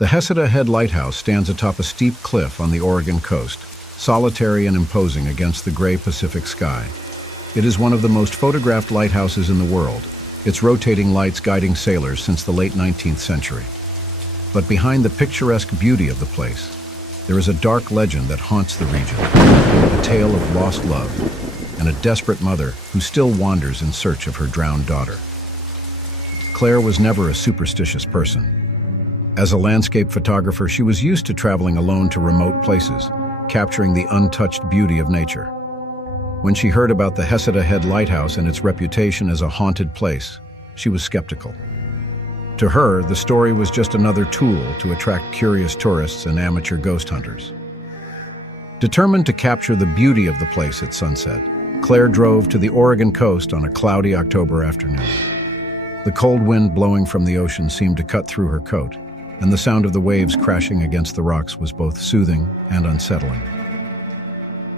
The Heceta Head Lighthouse stands atop a steep cliff on the Oregon coast, solitary and imposing against the gray Pacific sky. It is one of the most photographed lighthouses in the world, its rotating lights guiding sailors since the late 19th century. But behind the picturesque beauty of the place, there is a dark legend that haunts the region, a tale of lost love and a desperate mother who still wanders in search of her drowned daughter. Claire was never a superstitious person. As a landscape photographer, she was used to traveling alone to remote places, capturing the untouched beauty of nature. When she heard about the Heceta Head Lighthouse and its reputation as a haunted place, she was skeptical. To her, the story was just another tool to attract curious tourists and amateur ghost hunters. Determined to capture the beauty of the place at sunset, Claire drove to the Oregon coast on a cloudy October afternoon. The cold wind blowing from the ocean seemed to cut through her coat, and the sound of the waves crashing against the rocks was both soothing and unsettling.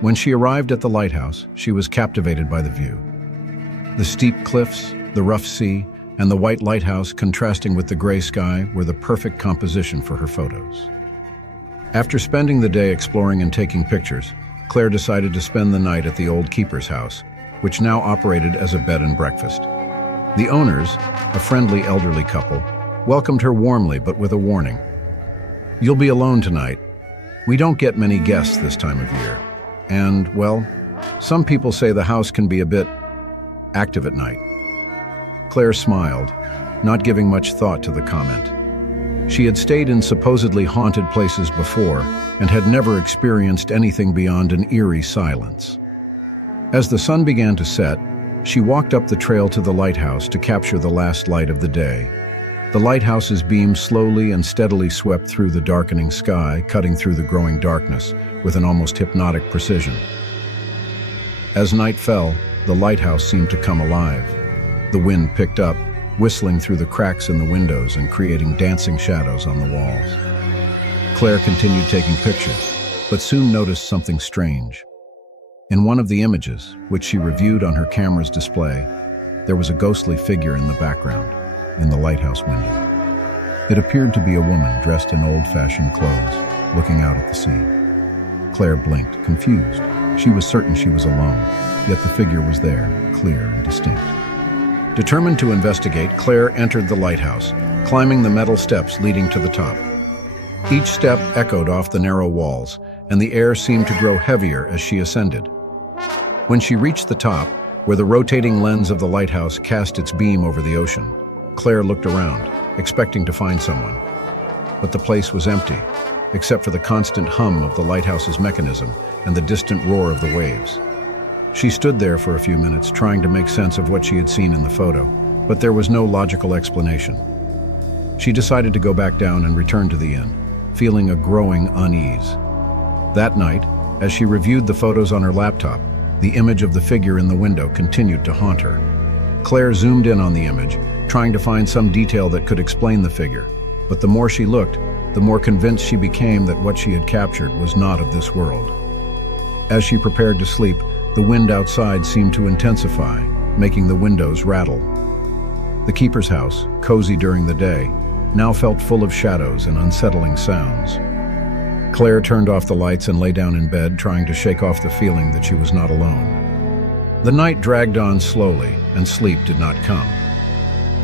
When she arrived at the lighthouse, she was captivated by the view. The steep cliffs, the rough sea, and the white lighthouse contrasting with the gray sky were the perfect composition for her photos. After spending the day exploring and taking pictures, Claire decided to spend the night at the old keeper's house, which now operated as a bed and breakfast. The owners, a friendly elderly couple, welcomed her warmly but with a warning. "You'll be alone tonight. We don't get many guests this time of year. And, well, some people say the house can be a bit active at night." Claire smiled, not giving much thought to the comment. She had stayed in supposedly haunted places before and had never experienced anything beyond an eerie silence. As the sun began to set, she walked up the trail to the lighthouse to capture the last light of the day. The lighthouse's beam slowly and steadily swept through the darkening sky, cutting through the growing darkness with an almost hypnotic precision. As night fell, the lighthouse seemed to come alive. The wind picked up, whistling through the cracks in the windows and creating dancing shadows on the walls. Claire continued taking pictures, but soon noticed something strange. In one of the images, which she reviewed on her camera's display, there was a ghostly figure in the background, in the lighthouse window. It appeared to be a woman dressed in old-fashioned clothes, looking out at the sea. Claire blinked, confused. She was certain she was alone, yet the figure was there, clear and distinct. Determined to investigate, Claire entered the lighthouse, climbing the metal steps leading to the top. Each step echoed off the narrow walls, and the air seemed to grow heavier as she ascended. When she reached the top, where the rotating lens of the lighthouse cast its beam over the ocean, Claire looked around, expecting to find someone. But the place was empty, except for the constant hum of the lighthouse's mechanism and the distant roar of the waves. She stood there for a few minutes, trying to make sense of what she had seen in the photo, but there was no logical explanation. She decided to go back down and return to the inn, feeling a growing unease. That night, as she reviewed the photos on her laptop, the image of the figure in the window continued to haunt her. Claire zoomed in on the image, trying to find some detail that could explain the figure, but the more she looked, the more convinced she became that what she had captured was not of this world. As she prepared to sleep, the wind outside seemed to intensify, making the windows rattle. The keeper's house, cozy during the day, now felt full of shadows and unsettling sounds. Claire turned off the lights and lay down in bed, trying to shake off the feeling that she was not alone. The night dragged on slowly, and sleep did not come.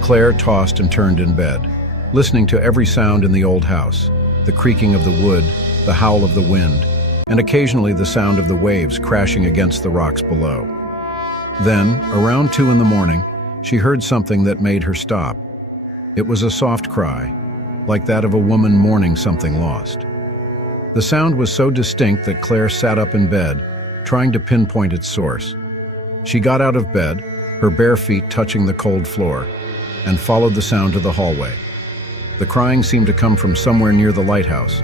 Claire tossed and turned in bed, listening to every sound in the old house, the creaking of the wood, the howl of the wind, and occasionally the sound of the waves crashing against the rocks below. Then, around 2 in the morning, she heard something that made her stop. It was a soft cry, like that of a woman mourning something lost. The sound was so distinct that Claire sat up in bed, trying to pinpoint its source. She got out of bed, her bare feet touching the cold floor, and followed the sound to the hallway. The crying seemed to come from somewhere near the lighthouse,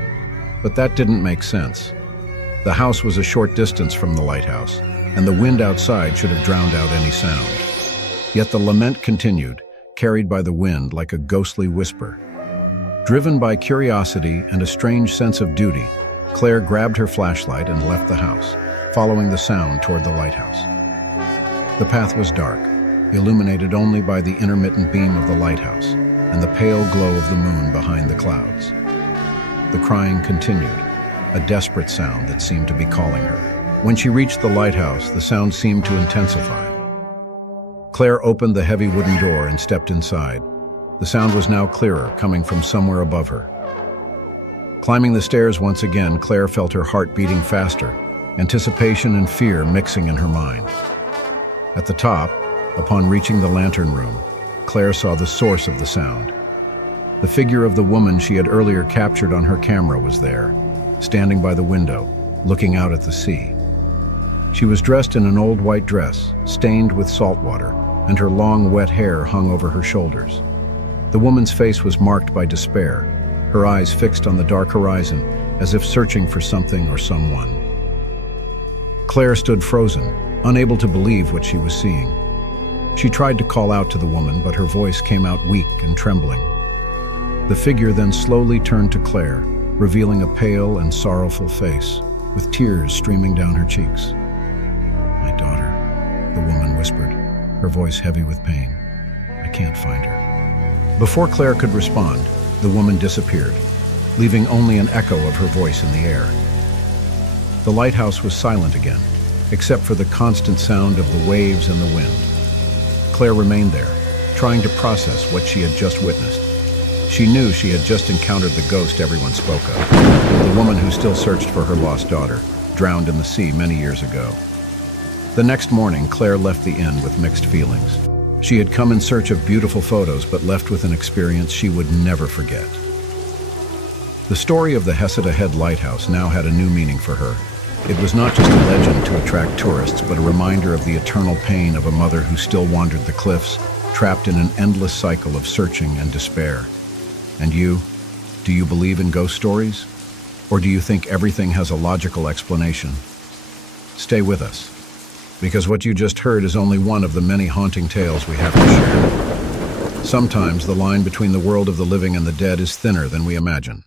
but that didn't make sense. The house was a short distance from the lighthouse, and the wind outside should have drowned out any sound. Yet the lament continued, carried by the wind like a ghostly whisper. Driven by curiosity and a strange sense of duty, Claire grabbed her flashlight and left the house, following the sound toward the lighthouse. The path was dark, illuminated only by the intermittent beam of the lighthouse and the pale glow of the moon behind the clouds. The crying continued, a desperate sound that seemed to be calling her. When she reached the lighthouse, the sound seemed to intensify. Claire opened the heavy wooden door and stepped inside. The sound was now clearer, coming from somewhere above her. Climbing the stairs once again, Claire felt her heart beating faster, anticipation and fear mixing in her mind. At the top, upon reaching the lantern room, Claire saw the source of the sound. The figure of the woman she had earlier captured on her camera was there, standing by the window, looking out at the sea. She was dressed in an old white dress, stained with salt water, and her long wet hair hung over her shoulders. The woman's face was marked by despair, her eyes fixed on the dark horizon, as if searching for something or someone. Claire stood frozen, unable to believe what she was seeing. She tried to call out to the woman, but her voice came out weak and trembling. The figure then slowly turned to Claire, revealing a pale and sorrowful face, with tears streaming down her cheeks. "My daughter," the woman whispered, her voice heavy with pain. "I can't find her." Before Claire could respond, the woman disappeared, leaving only an echo of her voice in the air. The lighthouse was silent again, except for the constant sound of the waves and the wind. Claire remained there, trying to process what she had just witnessed. She knew she had just encountered the ghost everyone spoke of, the woman who still searched for her lost daughter, drowned in the sea many years ago. The next morning, Claire left the inn with mixed feelings. She had come in search of beautiful photos, but left with an experience she would never forget. The story of the Heceta Head Lighthouse now had a new meaning for her. It was not just a legend to attract tourists, but a reminder of the eternal pain of a mother who still wandered the cliffs, trapped in an endless cycle of searching and despair. And you? Do you believe in ghost stories? Or do you think everything has a logical explanation? Stay with us, because what you just heard is only one of the many haunting tales we have to share. Sometimes the line between the world of the living and the dead is thinner than we imagine.